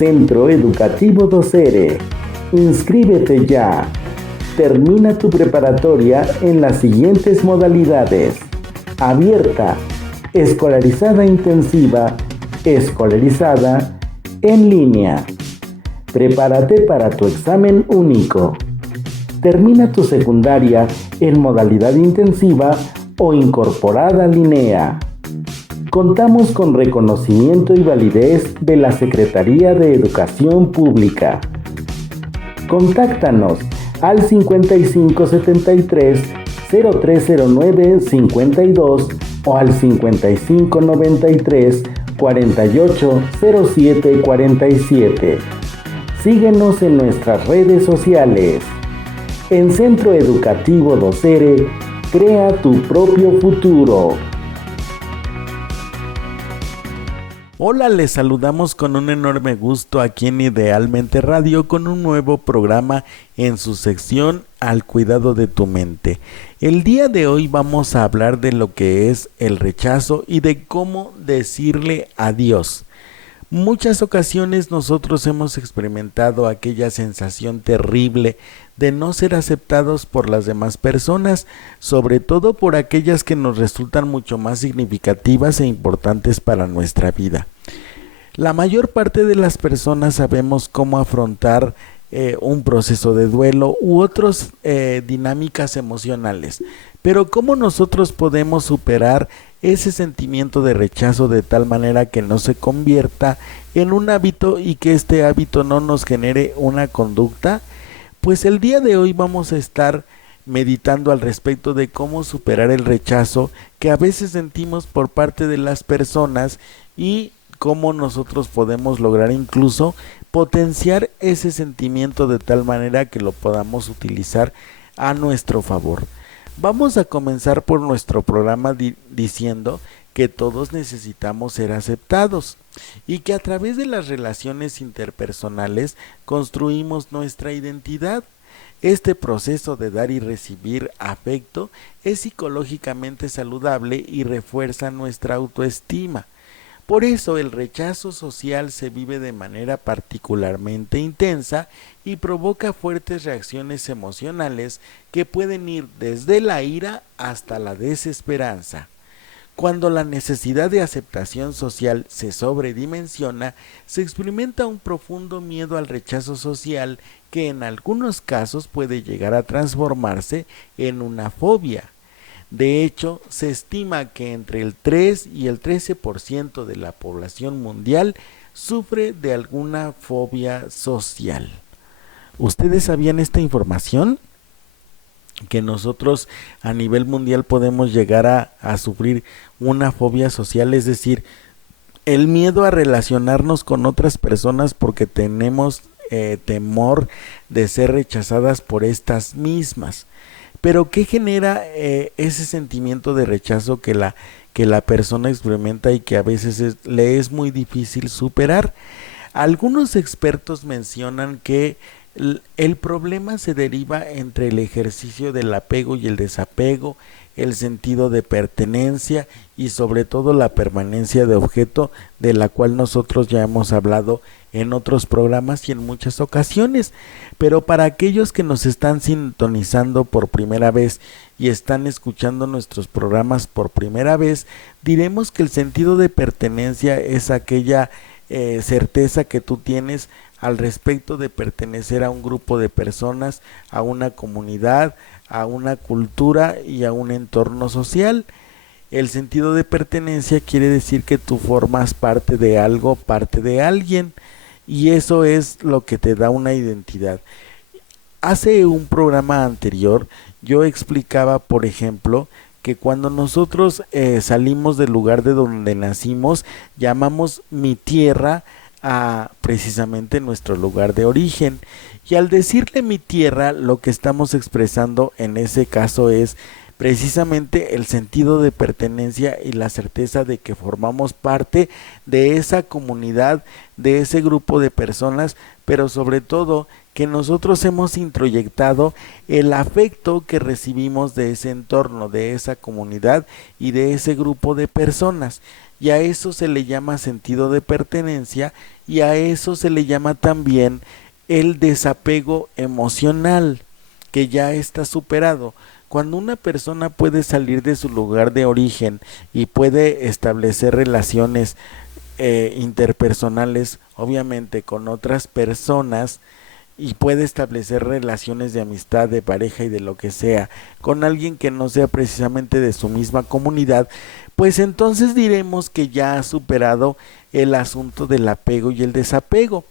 Centro Educativo Docere. Inscríbete ya. Termina tu preparatoria en las siguientes modalidades: abierta, escolarizada intensiva, escolarizada, en línea. Prepárate para tu examen único. Termina tu secundaria en modalidad intensiva o incorporada LINEA. Contamos con reconocimiento y validez de la Secretaría de Educación Pública. Contáctanos al 5573 0309 52 o al 5593 4807 47. Síguenos en nuestras redes sociales. En Centro Educativo Docere, crea tu propio futuro. Hola, les saludamos con un enorme gusto aquí en Idealmente Radio con un nuevo programa en su sección Al Cuidado de tu Mente. El día de hoy vamos a hablar de lo que es el rechazo y de cómo decirle adiós. Muchas ocasiones nosotros hemos experimentado aquella sensación terrible de no ser aceptados por las demás personas, sobre todo por aquellas que nos resultan mucho más significativas e importantes para nuestra vida. La mayor parte de las personas sabemos cómo afrontar un proceso de duelo u otras dinámicas emocionales, pero ¿cómo nosotros podemos superar ese sentimiento de rechazo de tal manera que no se convierta en un hábito y que este hábito no nos genere una conducta? Pues el día de hoy vamos a estar meditando al respecto de cómo superar el rechazo que a veces sentimos por parte de las personas y cómo nosotros podemos lograr incluso potenciar ese sentimiento de tal manera que lo podamos utilizar a nuestro favor. Vamos a comenzar por nuestro programa diciendo que todos necesitamos ser aceptados y que a través de las relaciones interpersonales construimos nuestra identidad. Este proceso de dar y recibir afecto es psicológicamente saludable y refuerza nuestra autoestima. Por eso el rechazo social se vive de manera particularmente intensa y provoca fuertes reacciones emocionales que pueden ir desde la ira hasta la desesperanza. Cuando la necesidad de aceptación social se sobredimensiona, se experimenta un profundo miedo al rechazo social que en algunos casos puede llegar a transformarse en una fobia. De hecho, se estima que entre el 3 y el 13% de la población mundial sufre de alguna fobia social. ¿Ustedes sabían esta información? Que nosotros a nivel mundial podemos llegar a sufrir una fobia social, es decir, el miedo a relacionarnos con otras personas porque tenemos temor de ser rechazadas por estas mismas. Pero ¿qué genera ese sentimiento de rechazo que la persona experimenta y que a veces le es muy difícil superar? Algunos expertos mencionan que el problema se deriva entre el ejercicio del apego y el desapego, el sentido de pertenencia y sobre todo la permanencia de objeto, de la cual nosotros ya hemos hablado en otros programas y en muchas ocasiones. Pero para aquellos que nos están sintonizando por primera vez y están escuchando nuestros programas por primera vez, diremos que el sentido de pertenencia es aquella certeza que tú tienes al respecto de pertenecer a un grupo de personas, a una comunidad, a una cultura y a un entorno social. El sentido de pertenencia quiere decir que tú formas parte de algo, parte de alguien, y eso es lo que te da una identidad. Hace un programa anterior yo explicaba, por ejemplo, que cuando nosotros salimos del lugar de donde nacimos, llamamos mi tierra a precisamente nuestro lugar de origen, y al decirle mi tierra, lo que estamos expresando en ese caso es precisamente el sentido de pertenencia y la certeza de que formamos parte de esa comunidad, de ese grupo de personas, pero sobre todo que nosotros hemos introyectado el afecto que recibimos de ese entorno, de esa comunidad y de ese grupo de personas. Y a eso se le llama sentido de pertenencia, y a eso se le llama también el desapego emocional, que ya está superado. Cuando una persona puede salir de su lugar de origen y puede establecer relaciones interpersonales, obviamente con otras personas, y puede establecer relaciones de amistad, de pareja y de lo que sea, con alguien que no sea precisamente de su misma comunidad, pues entonces diremos que ya ha superado el asunto del apego y el desapego.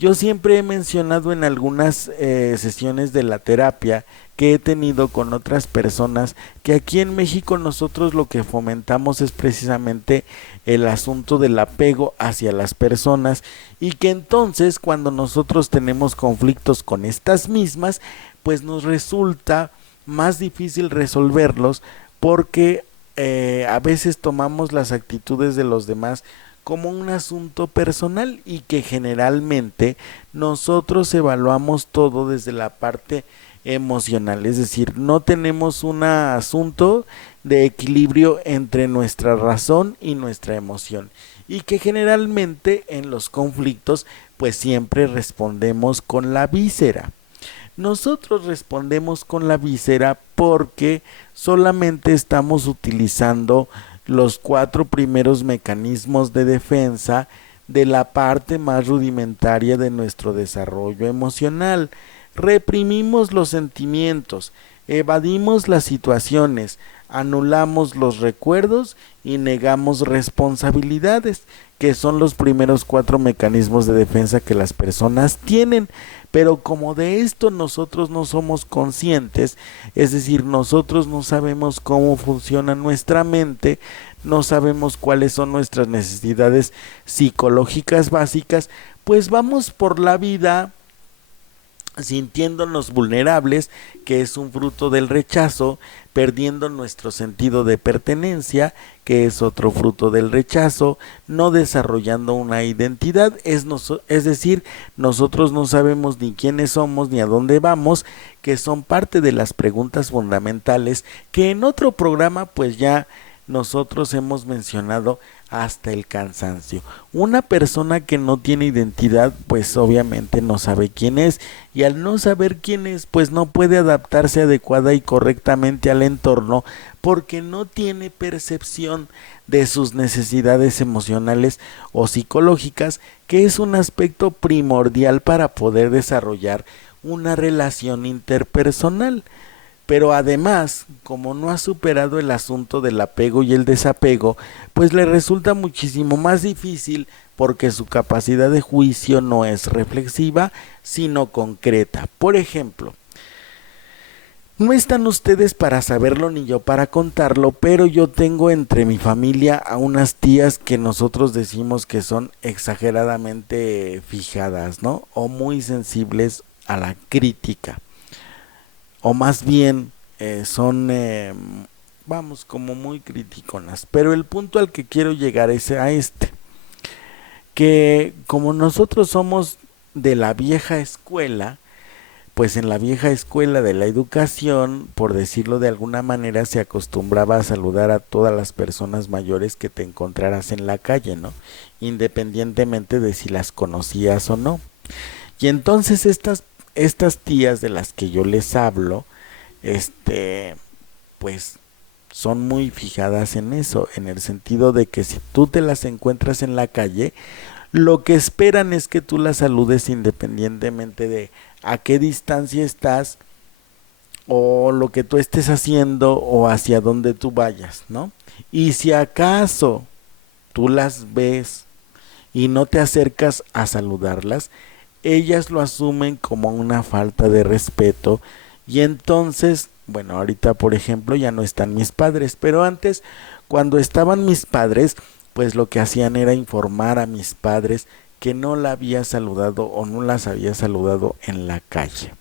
Yo siempre he mencionado en algunas sesiones de la terapia que he tenido con otras personas que aquí en México nosotros lo que fomentamos es precisamente el asunto del apego hacia las personas, y que entonces cuando nosotros tenemos conflictos con estas mismas, pues nos resulta más difícil resolverlos, porque a veces tomamos las actitudes de los demás como un asunto personal, y que generalmente nosotros evaluamos todo desde la parte emocional, es decir, no tenemos un asunto de equilibrio entre nuestra razón y nuestra emoción, y que generalmente en los conflictos pues siempre respondemos con la víscera. Nosotros respondemos con la víscera porque solamente estamos utilizando los 4 primeros mecanismos de defensa de la parte más rudimentaria de nuestro desarrollo emocional. Reprimimos los sentimientos, evadimos las situaciones, anulamos los recuerdos y negamos responsabilidades, que son los primeros 4 mecanismos de defensa que las personas tienen. Pero como de esto nosotros no somos conscientes, es decir, nosotros no sabemos cómo funciona nuestra mente, no sabemos cuáles son nuestras necesidades psicológicas básicas, pues vamos por la vida sintiéndonos vulnerables, que es un fruto del rechazo, perdiendo nuestro sentido de pertenencia, que es otro fruto del rechazo, no desarrollando una identidad, es decir, nosotros no sabemos ni quiénes somos ni a dónde vamos, que son parte de las preguntas fundamentales que en otro programa pues ya nosotros hemos mencionado hasta el cansancio. Una persona que no tiene identidad pues obviamente no sabe quién es, y al no saber quién es pues no puede adaptarse adecuada y correctamente al entorno, porque no tiene percepción de sus necesidades emocionales o psicológicas, que es un aspecto primordial para poder desarrollar una relación interpersonal. Pero además, como no ha superado el asunto del apego y el desapego, pues le resulta muchísimo más difícil, porque su capacidad de juicio no es reflexiva, sino concreta. Por ejemplo, no están ustedes para saberlo ni yo para contarlo, pero yo tengo entre mi familia a unas tías que nosotros decimos que son exageradamente fijadas, ¿no? O muy sensibles a la crítica. O más bien son, vamos, como muy criticonas. Pero el punto al que quiero llegar es a que como nosotros somos de la vieja escuela, pues en la vieja escuela de la educación, por decirlo de alguna manera, se acostumbraba a saludar a todas las personas mayores que te encontraras en la calle, ¿no? Independientemente de si las conocías o no. Y entonces estas tías de las que yo les hablo, pues son muy fijadas en eso, en el sentido de que si tú te las encuentras en la calle, lo que esperan es que tú las saludes independientemente de a qué distancia estás, o lo que tú estés haciendo, o hacia dónde tú vayas, ¿no? Y si acaso tú las ves y no te acercas a saludarlas, ellas lo asumen como una falta de respeto, y entonces, bueno, ahorita por ejemplo ya no están mis padres, pero antes, cuando estaban mis padres, pues lo que hacían era informar a mis padres que no la había saludado o no las había saludado en la calle.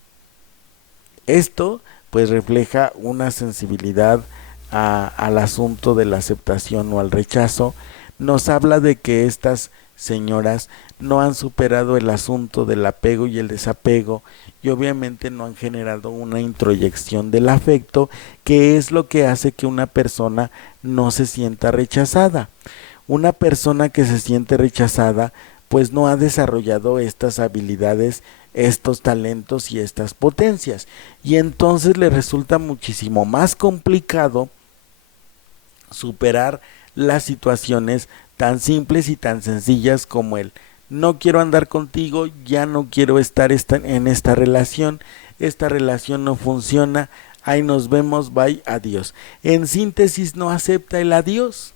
Esto pues refleja una sensibilidad al asunto de la aceptación o al rechazo. Nos habla de que estas señoras no han superado el asunto del apego y el desapego, y obviamente no han generado una introyección del afecto, que es lo que hace que una persona no se sienta rechazada. Una persona que se siente rechazada pues no ha desarrollado estas habilidades, estos talentos y estas potencias, y entonces le resulta muchísimo más complicado superar las situaciones tan simples y tan sencillas como el no quiero andar contigo, ya no quiero estar en esta relación no funciona, ahí nos vemos, bye, adiós. En síntesis, no acepta el adiós.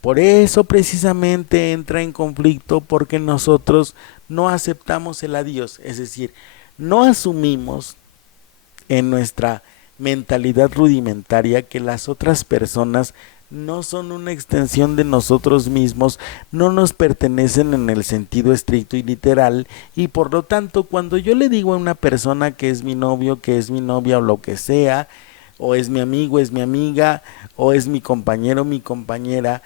Por eso precisamente entra en conflicto, porque nosotros no aceptamos el adiós, es decir, no asumimos en nuestra mentalidad rudimentaria que las otras personas no son una extensión de nosotros mismos, no nos pertenecen en el sentido estricto y literal, y por lo tanto cuando yo le digo a una persona que es mi novio, que es mi novia o lo que sea, o es mi amigo, es mi amiga, o es mi compañero, mi compañera,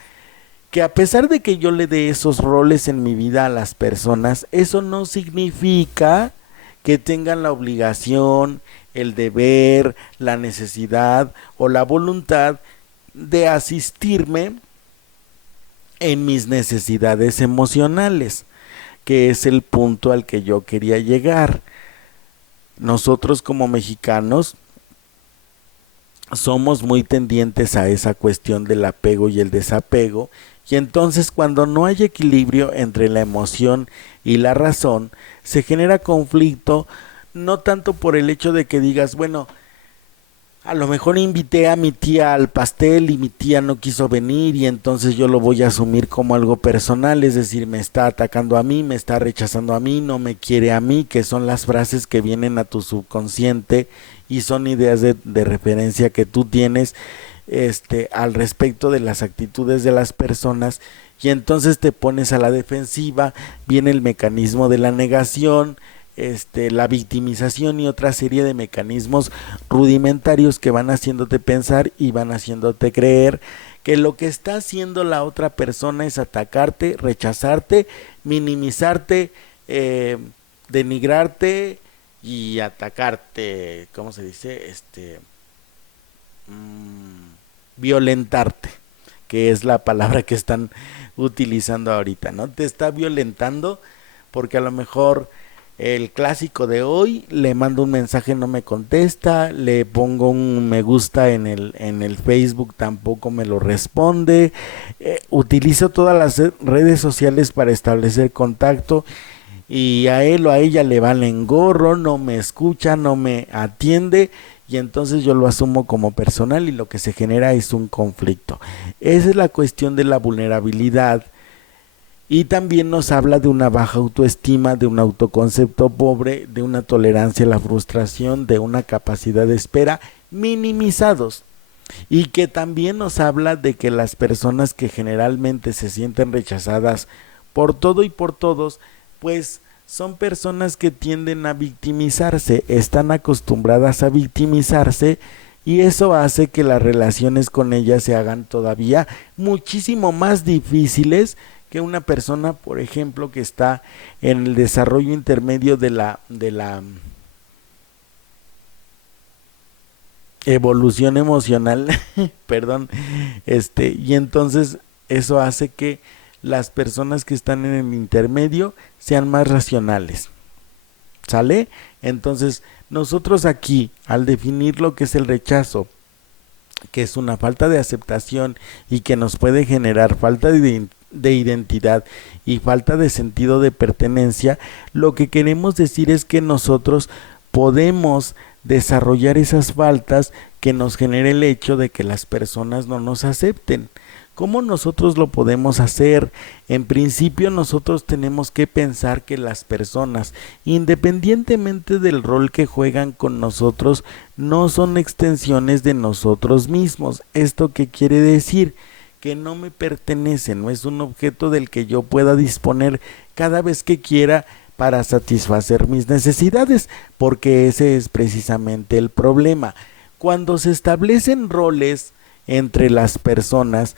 que a pesar de que yo le dé esos roles en mi vida a las personas, eso no significa que tengan la obligación, el deber, la necesidad o la voluntad de asistirme en mis necesidades emocionales, que es el punto al que yo quería llegar. Nosotros como mexicanos somos muy tendientes a esa cuestión del apego y el desapego, y entonces cuando no hay equilibrio entre la emoción y la razón, se genera conflicto, no tanto por el hecho de que digas, bueno, a lo mejor invité a mi tía al pastel y mi tía no quiso venir y entonces yo lo voy a asumir como algo personal, es decir, me está atacando a mí, me está rechazando a mí, no me quiere a mí, que son las frases que vienen a tu subconsciente y son ideas de referencia que tú tienes al respecto de las actitudes de las personas, y entonces te pones a la defensiva, viene el mecanismo de la negación, la victimización y otra serie de mecanismos rudimentarios que van haciéndote pensar y van haciéndote creer que lo que está haciendo la otra persona es atacarte, rechazarte, minimizarte, denigrarte y atacarte, ¿cómo se dice? Violentarte, que es la palabra que están utilizando ahorita, ¿no? Te está violentando porque a lo mejor el clásico de hoy, le mando un mensaje, no me contesta, le pongo un me gusta en el Facebook, tampoco me lo responde, utilizo todas las redes sociales para establecer contacto y a él o a ella le valen gorro, no me escucha, no me atiende, y entonces yo lo asumo como personal y lo que se genera es un conflicto. Esa es la cuestión de la vulnerabilidad. Y también nos habla de una baja autoestima, de un autoconcepto pobre, de una tolerancia a la frustración, de una capacidad de espera minimizados. Y que también nos habla de que las personas que generalmente se sienten rechazadas por todo y por todos, pues son personas que tienden a victimizarse, están acostumbradas a victimizarse, y eso hace que las relaciones con ellas se hagan todavía muchísimo más difíciles que una persona, por ejemplo, que está en el desarrollo intermedio de la evolución emocional, perdón, y entonces eso hace que las personas que están en el intermedio sean más racionales, ¿sale? Entonces, nosotros aquí, al definir lo que es el rechazo, que es una falta de aceptación y que nos puede generar falta de identidad y falta de sentido de pertenencia, lo que queremos decir es que nosotros podemos desarrollar esas faltas que nos genera el hecho de que las personas no nos acepten. ¿Cómo nosotros lo podemos hacer? En principio nosotros tenemos que pensar que las personas, independientemente del rol que juegan con nosotros, no son extensiones de nosotros mismos. ¿Esto qué quiere decir? Que no me pertenece, no es un objeto del que yo pueda disponer cada vez que quiera para satisfacer mis necesidades, porque ese es precisamente el problema. Cuando se establecen roles entre las personas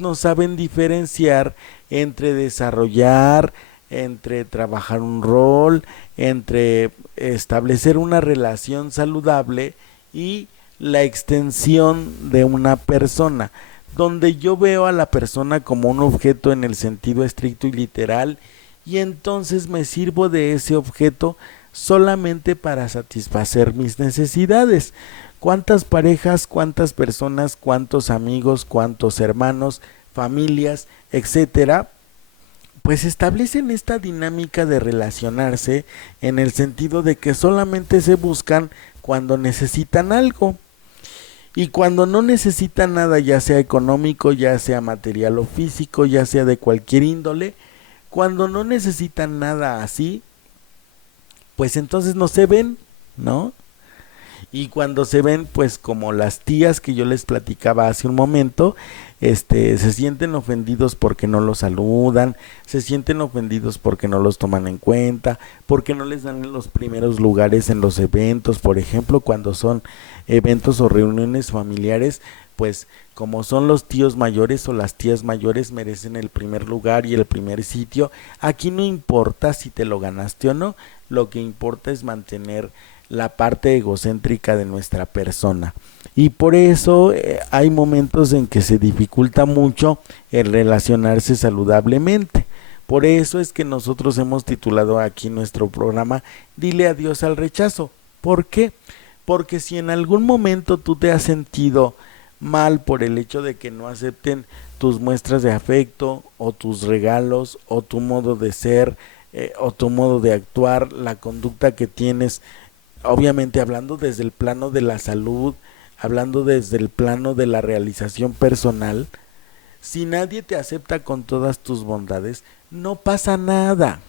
no saben diferenciar entre desarrollar, entre trabajar un rol, entre establecer una relación saludable y la extensión de una persona. donde yo veo a la persona como un objeto en el sentido estricto y literal, y entonces me sirvo de ese objeto solamente para satisfacer mis necesidades. ¿Cuántas parejas, cuántas personas, cuántos amigos, cuántos hermanos, familias, etcétera, pues establecen esta dinámica de relacionarse en el sentido de que solamente se buscan cuando necesitan algo? Y cuando no necesitan nada, ya sea económico, ya sea material o físico, ya sea de cualquier índole, cuando no necesitan nada así, pues entonces no se ven, ¿no? Y cuando se ven, pues como las tías que yo les platicaba hace un momento, se sienten ofendidos porque no los saludan, se sienten ofendidos porque no los toman en cuenta, porque no les dan los primeros lugares en los eventos, por ejemplo, cuando son eventos o reuniones familiares, pues como son los tíos mayores o las tías mayores, merecen el primer lugar y el primer sitio. Aquí no importa si te lo ganaste o no, lo que importa es mantener la parte egocéntrica de nuestra persona, y por eso hay momentos en que se dificulta mucho el relacionarse saludablemente. Por eso es que nosotros hemos titulado aquí nuestro programa Dile adiós al rechazo. ¿Por qué? Porque si en algún momento tú te has sentido mal por el hecho de que no acepten tus muestras de afecto o tus regalos o tu modo de ser, o tu modo de actuar, la conducta que tienes, obviamente hablando desde el plano de la salud, hablando desde el plano de la realización personal, si nadie te acepta con todas tus bondades, no pasa nada.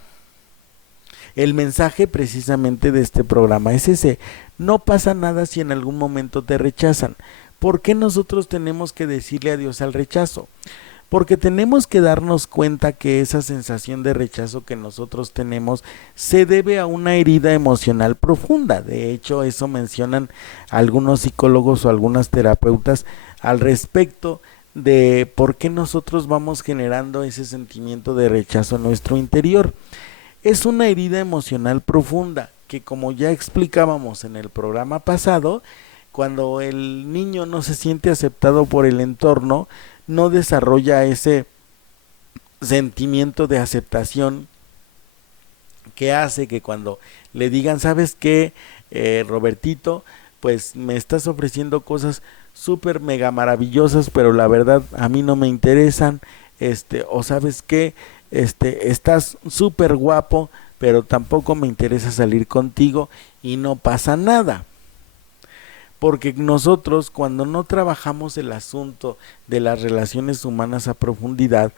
El mensaje precisamente de este programa es ese: no pasa nada si en algún momento te rechazan. ¿Por qué nosotros tenemos que decirle adiós al rechazo? Porque tenemos que darnos cuenta que esa sensación de rechazo que nosotros tenemos se debe a una herida emocional profunda. De hecho, eso mencionan algunos psicólogos o algunas terapeutas al respecto de por qué nosotros vamos generando ese sentimiento de rechazo en nuestro interior. Es una herida emocional profunda que, como ya explicábamos en el programa pasado, cuando el niño no se siente aceptado por el entorno, no desarrolla ese sentimiento de aceptación que hace que cuando le digan, ¿sabes qué, Robertito? Pues me estás ofreciendo cosas súper mega maravillosas, pero la verdad a mí no me interesan, o ¿sabes qué? Estás súper guapo, pero tampoco me interesa salir contigo, y no pasa nada. Porque nosotros, cuando no trabajamos el asunto de las relaciones humanas a profundidad,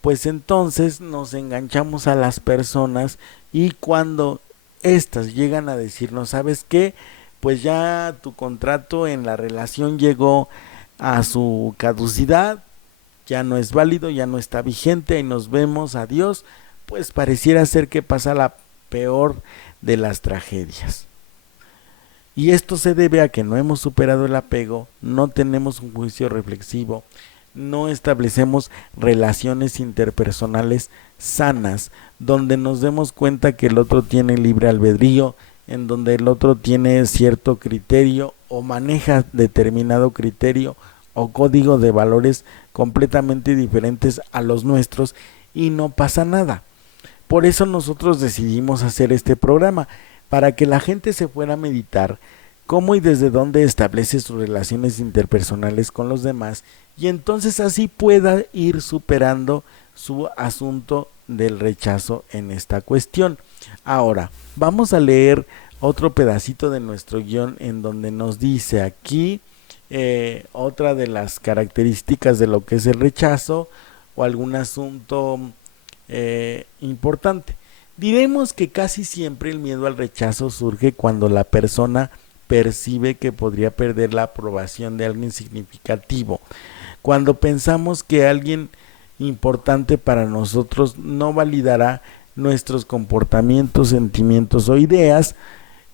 pues entonces nos enganchamos a las personas, y cuando éstas llegan a decirnos, ¿sabes qué? Pues ya tu contrato en la relación llegó a su caducidad, ya no es válido, ya no está vigente, y nos vemos, adiós, pues pareciera ser que pasa la peor de las tragedias. Y esto se debe a que no hemos superado el apego, no tenemos un juicio reflexivo, no establecemos relaciones interpersonales sanas, donde nos demos cuenta que el otro tiene libre albedrío, en donde el otro tiene cierto criterio o maneja determinado criterio o código de valores completamente diferentes a los nuestros, y no pasa nada. Por eso nosotros decidimos hacer este programa, para que la gente se fuera a meditar cómo y desde dónde establece sus relaciones interpersonales con los demás, y entonces así pueda ir superando su asunto del rechazo en esta cuestión. Ahora, vamos a leer otro pedacito de nuestro guión, en donde nos dice aquí otra de las características de lo que es el rechazo o algún asunto importante. Diremos que casi siempre el miedo al rechazo surge cuando la persona percibe que podría perder la aprobación de alguien significativo, cuando pensamos que alguien importante para nosotros no validará nuestros comportamientos, sentimientos o ideas,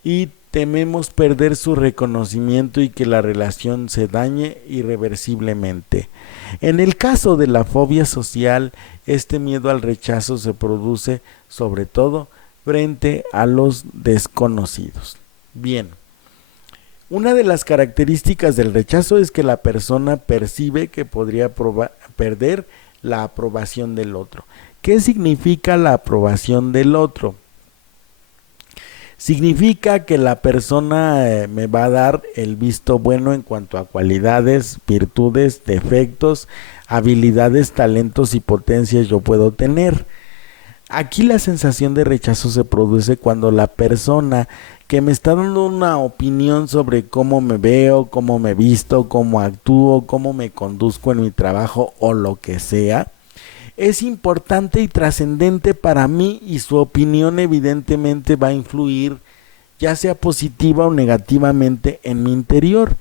y tememos perder su reconocimiento y que la relación se dañe irreversiblemente. En el caso de la fobia social, este miedo al rechazo se produce sobre todo frente a los desconocidos. Bien, Una de las características del rechazo es que la persona percibe que podría perder la aprobación del otro. ¿Qué significa la aprobación del otro? Significa que la persona me va a dar el visto bueno en cuanto a cualidades, virtudes, defectos, habilidades, talentos y potencias yo puedo tener. Aquí la sensación de rechazo se produce cuando la persona que me está dando una opinión sobre cómo me veo, cómo me visto, cómo actúo, cómo me conduzco en mi trabajo o lo que sea, es importante y trascendente para mí y su opinión evidentemente va a influir, ya sea positiva o negativamente, en mi interior,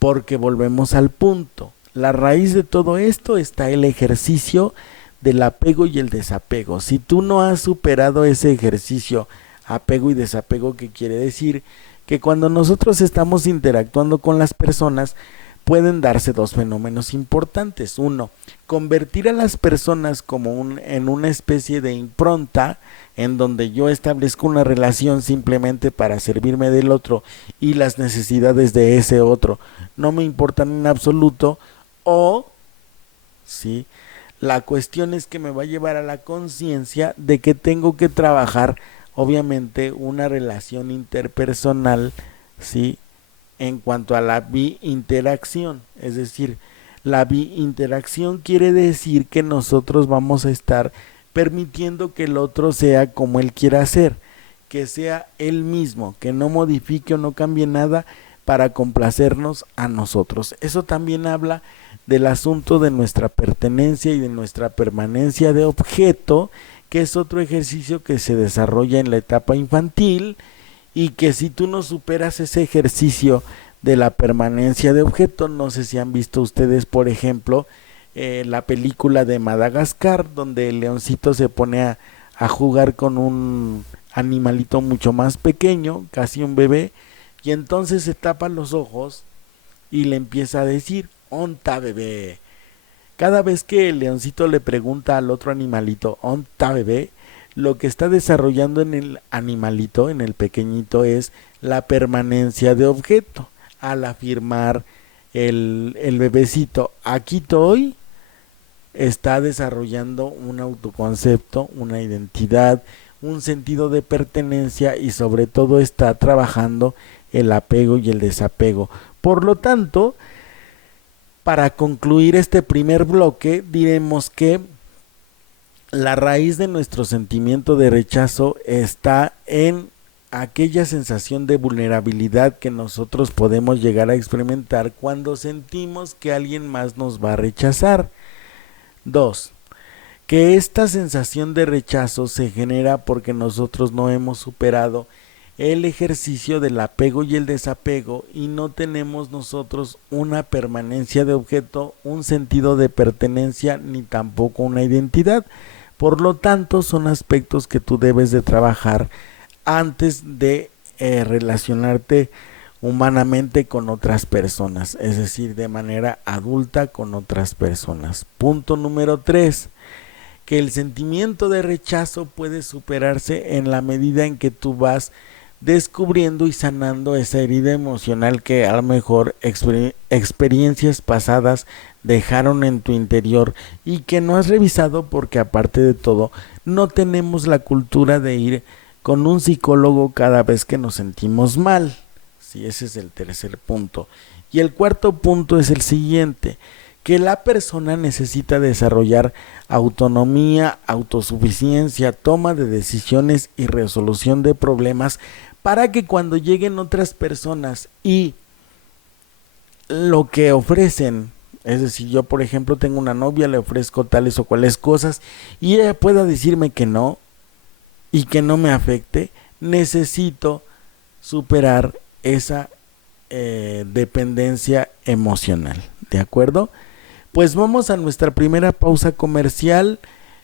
porque volvemos al punto. La raíz de todo esto está el ejercicio del apego y el desapego. Si tú no has superado ese ejercicio, apego y desapego, que quiere decir que cuando nosotros estamos interactuando con las personas, pueden darse dos fenómenos importantes. Uno, convertir a las personas como en una especie de impronta en donde yo establezco una relación simplemente para servirme del otro y las necesidades de ese otro no me importan en absoluto, o ¿sí? La cuestión es que me va a llevar a la conciencia de que tengo que trabajar obviamente una relación interpersonal, ¿sí? En cuanto a la bi-interacción, es decir, la bi-interacción quiere decir que nosotros vamos a estar permitiendo que el otro sea como él quiera ser, que sea él mismo, que no modifique o no cambie nada para complacernos a nosotros. Eso también habla del asunto de nuestra pertenencia y de nuestra permanencia de objeto, que es otro ejercicio que se desarrolla en la etapa infantil, y que si tú no superas ese ejercicio de la permanencia de objeto, no sé si han visto ustedes, por ejemplo, la película de Madagascar, donde el leoncito se pone a jugar con un animalito mucho más pequeño, casi un bebé, y entonces se tapa los ojos y le empieza a decir, "Onta bebé". Cada vez que el leoncito le pregunta al otro animalito, "Onta bebé", lo que está desarrollando en el animalito, en el pequeñito, es la permanencia de objeto. Al afirmar el bebecito, "aquí estoy", está desarrollando un autoconcepto, una identidad, un sentido de pertenencia, y sobre todo está trabajando el apego y el desapego. Por lo tanto, para concluir este primer bloque, diremos que la raíz de nuestro sentimiento de rechazo está en aquella sensación de vulnerabilidad que nosotros podemos llegar a experimentar cuando sentimos que alguien más nos va a rechazar. 2. Que esta sensación de rechazo se genera porque nosotros no hemos superado el ejercicio del apego y el desapego, y no tenemos nosotros una permanencia de objeto, un sentido de pertenencia, ni tampoco una identidad. Por lo tanto, son aspectos que tú debes de trabajar antes de relacionarte humanamente con otras personas, es decir, de manera adulta con otras personas. Punto número 3, que el sentimiento de rechazo puede superarse en la medida en que tú vas descubriendo y sanando esa herida emocional que a lo mejor experiencias pasadas dejaron en tu interior y que no has revisado, porque aparte de todo no tenemos la cultura de ir con un psicólogo cada vez que nos sentimos mal. Sí, ese es el tercer punto. Y el cuarto punto es el siguiente, que la persona necesita desarrollar autonomía, autosuficiencia, toma de decisiones y resolución de problemas, para que cuando lleguen otras personas y lo que ofrecen, es decir, yo por ejemplo tengo una novia, le ofrezco tales o cuales cosas y ella pueda decirme que no y que no me afecte, necesito superar esa dependencia emocional, ¿de acuerdo? Pues vamos a nuestra primera pausa comercial.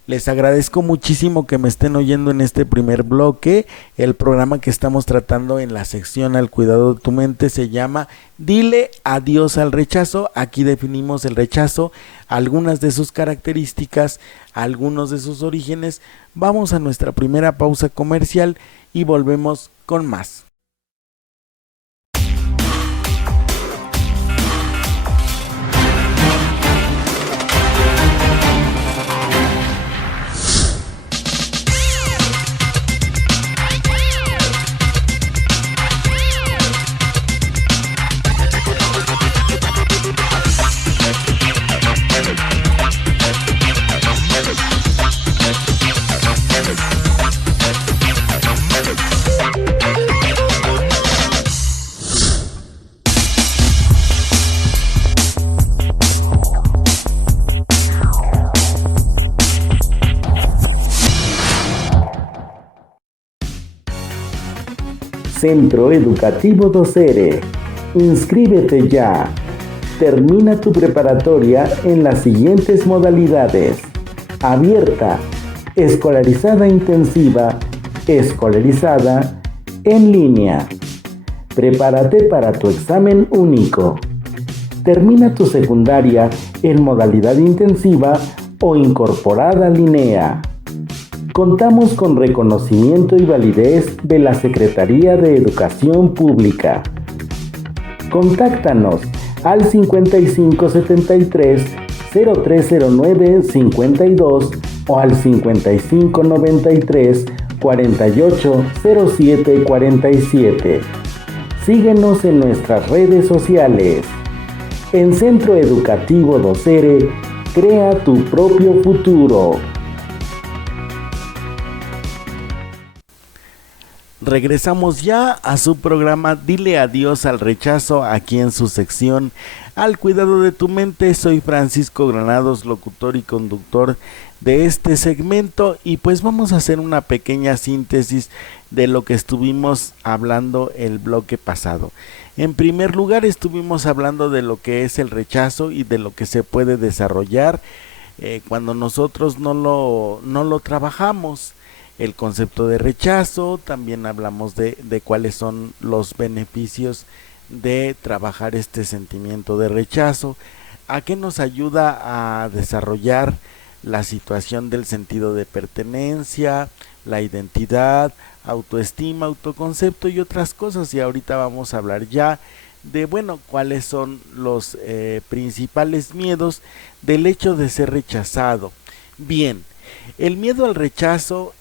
Les agradezco muchísimo que me estén oyendo en este primer bloque. El programa que estamos tratando en la sección Al cuidado de tu mente se llama Dile adiós al rechazo. Aquí definimos el rechazo, algunas de sus características, algunos de sus orígenes. Vamos a nuestra primera pausa comercial y volvemos con más. Centro Educativo Docere. Inscríbete ya. Termina tu preparatoria en las siguientes modalidades: abierta, escolarizada intensiva, escolarizada, en línea. Prepárate para tu examen único. Termina tu secundaria en modalidad intensiva o incorporada línea. Contamos con reconocimiento y validez de la Secretaría de Educación Pública. Contáctanos al 5573 0309 52 o al 5593 4807 47. Síguenos en nuestras redes sociales. En Centro Educativo Docere, crea tu propio futuro. Regresamos ya a su programa Dile adiós al rechazo, aquí en su sección Al cuidado de tu mente. Soy Francisco Granados, locutor y conductor de este segmento, y pues vamos a hacer una pequeña síntesis de lo que estuvimos hablando el bloque pasado. En primer lugar, estuvimos hablando de lo que es el rechazo y de lo que se puede desarrollar cuando nosotros no lo trabajamos. El concepto de rechazo, también hablamos de cuáles son los beneficios de trabajar este sentimiento de rechazo, a qué nos ayuda a desarrollar la situación del sentido de pertenencia, la identidad, autoestima, autoconcepto y otras cosas. Y ahorita vamos a hablar ya de, cuáles son los principales miedos del hecho de ser rechazado. Bien, el miedo al rechazo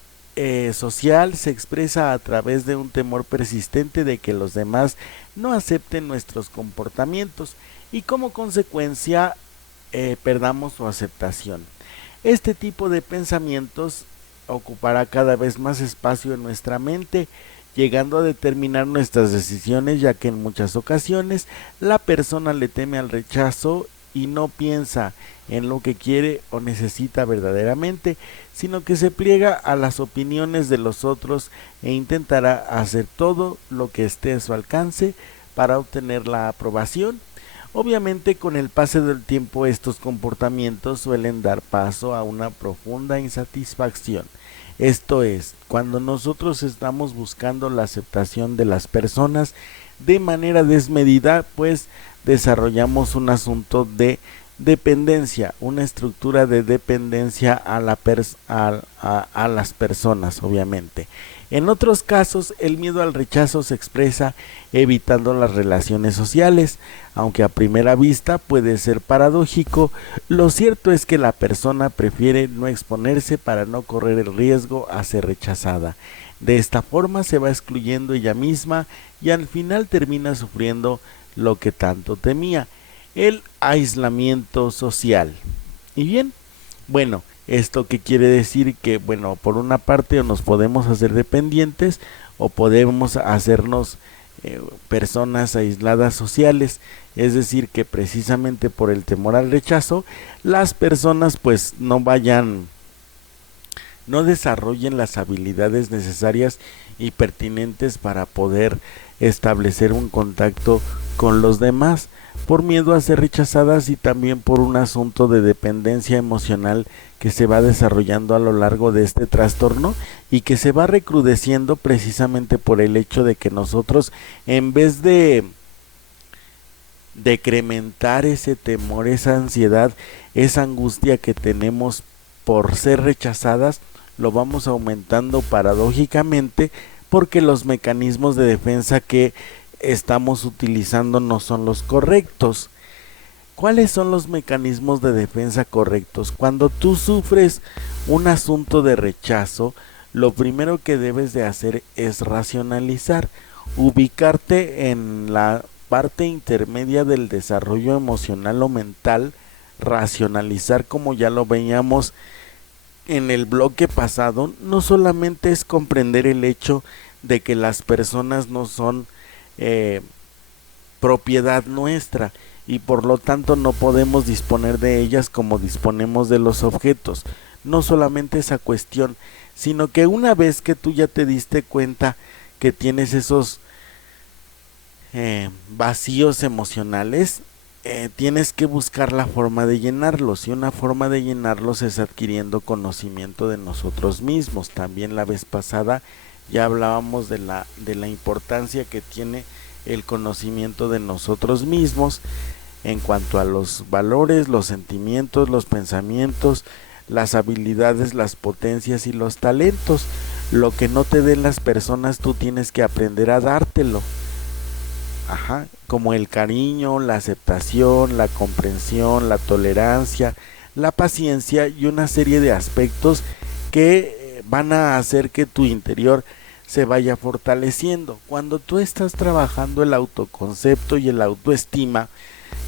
social se expresa a través de un temor persistente de que los demás no acepten nuestros comportamientos y como consecuencia perdamos su aceptación. Este tipo de pensamientos ocupará cada vez más espacio en nuestra mente, llegando a determinar nuestras decisiones, ya que en muchas ocasiones la persona le teme al rechazo y no piensa en lo que quiere o necesita verdaderamente, sino que se pliega a las opiniones de los otros e intentará hacer todo lo que esté a su alcance para obtener la aprobación. Obviamente, con el paso del tiempo estos comportamientos suelen dar paso a una profunda insatisfacción. Esto es, cuando nosotros estamos buscando la aceptación de las personas de manera desmedida, pues desarrollamos un asunto de dependencia, una estructura de dependencia a las personas, obviamente. En otros casos, el miedo al rechazo se expresa evitando las relaciones sociales. Aunque a primera vista puede ser paradójico, lo cierto es que la persona prefiere no exponerse para no correr el riesgo a ser rechazada. De esta forma se va excluyendo ella misma y al final termina sufriendo lo que tanto temía, el aislamiento social. Y bien, ¿esto qué quiere decir? Que por una parte o nos podemos hacer dependientes o podemos hacernos personas aisladas sociales, es decir, que precisamente por el temor al rechazo, las personas pues no desarrollen las habilidades necesarias y pertinentes para poder establecer un contacto con los demás, por miedo a ser rechazadas y también por un asunto de dependencia emocional que se va desarrollando a lo largo de este trastorno y que se va recrudeciendo precisamente por el hecho de que nosotros, en vez de decrementar ese temor, esa ansiedad, esa angustia que tenemos por ser rechazadas, lo vamos aumentando paradójicamente, porque los mecanismos de defensa que estamos utilizando no son los correctos. ¿Cuáles son los mecanismos de defensa correctos? Cuando tú sufres un asunto de rechazo, lo primero que debes de hacer es racionalizar, ubicarte en la parte intermedia del desarrollo emocional o mental, racionalizar, como ya lo veíamos en el bloque pasado. No solamente es comprender el hecho de que las personas no son propiedad nuestra y por lo tanto no podemos disponer de ellas como disponemos de los objetos. No solamente esa cuestión, sino que una vez que tú ya te diste cuenta que tienes esos vacíos emocionales, tienes que buscar la forma de llenarlos, y una forma de llenarlos es adquiriendo conocimiento de nosotros mismos. También la vez pasada ya hablábamos de la importancia que tiene el conocimiento de nosotros mismos en cuanto a los valores, los sentimientos, los pensamientos, las habilidades, las potencias y los talentos. Lo que no te den las personas, tú tienes que aprender a dártelo. Como el cariño, la aceptación, la comprensión, la tolerancia, la paciencia y una serie de aspectos que van a hacer que tu interior se vaya fortaleciendo. Cuando tú estás trabajando el autoconcepto y el autoestima,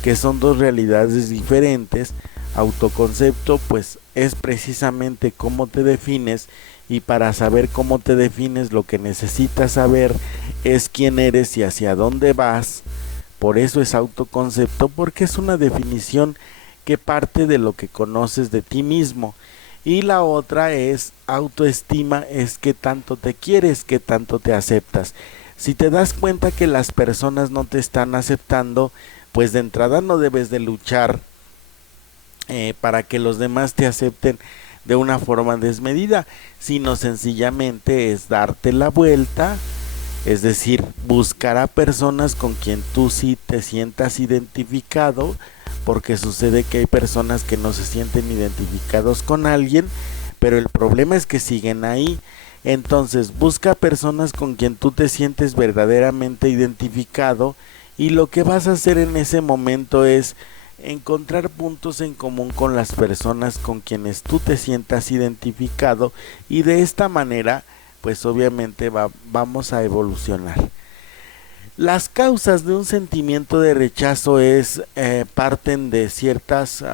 que son dos realidades diferentes, autoconcepto pues es precisamente cómo te defines, y para saber cómo te defines lo que necesitas saber es quién eres y hacia dónde vas. Por eso es autoconcepto, porque es una definición que parte de lo que conoces de ti mismo. Y la otra es autoestima, es qué tanto te quieres, qué tanto te aceptas. Si te das cuenta que las personas no te están aceptando, pues de entrada no debes de luchar para que los demás te acepten de una forma desmedida, sino sencillamente es darte la vuelta, es decir, buscar a personas con quien tú sí te sientas identificado, porque sucede que hay personas que no se sienten identificados con alguien, pero el problema es que siguen ahí. Entonces busca personas con quien tú te sientes verdaderamente identificado, y lo que vas a hacer en ese momento es encontrar puntos en común con las personas con quienes tú te sientas identificado, y de esta manera pues obviamente vamos a evolucionar. Las causas de un sentimiento de rechazo parten de ciertas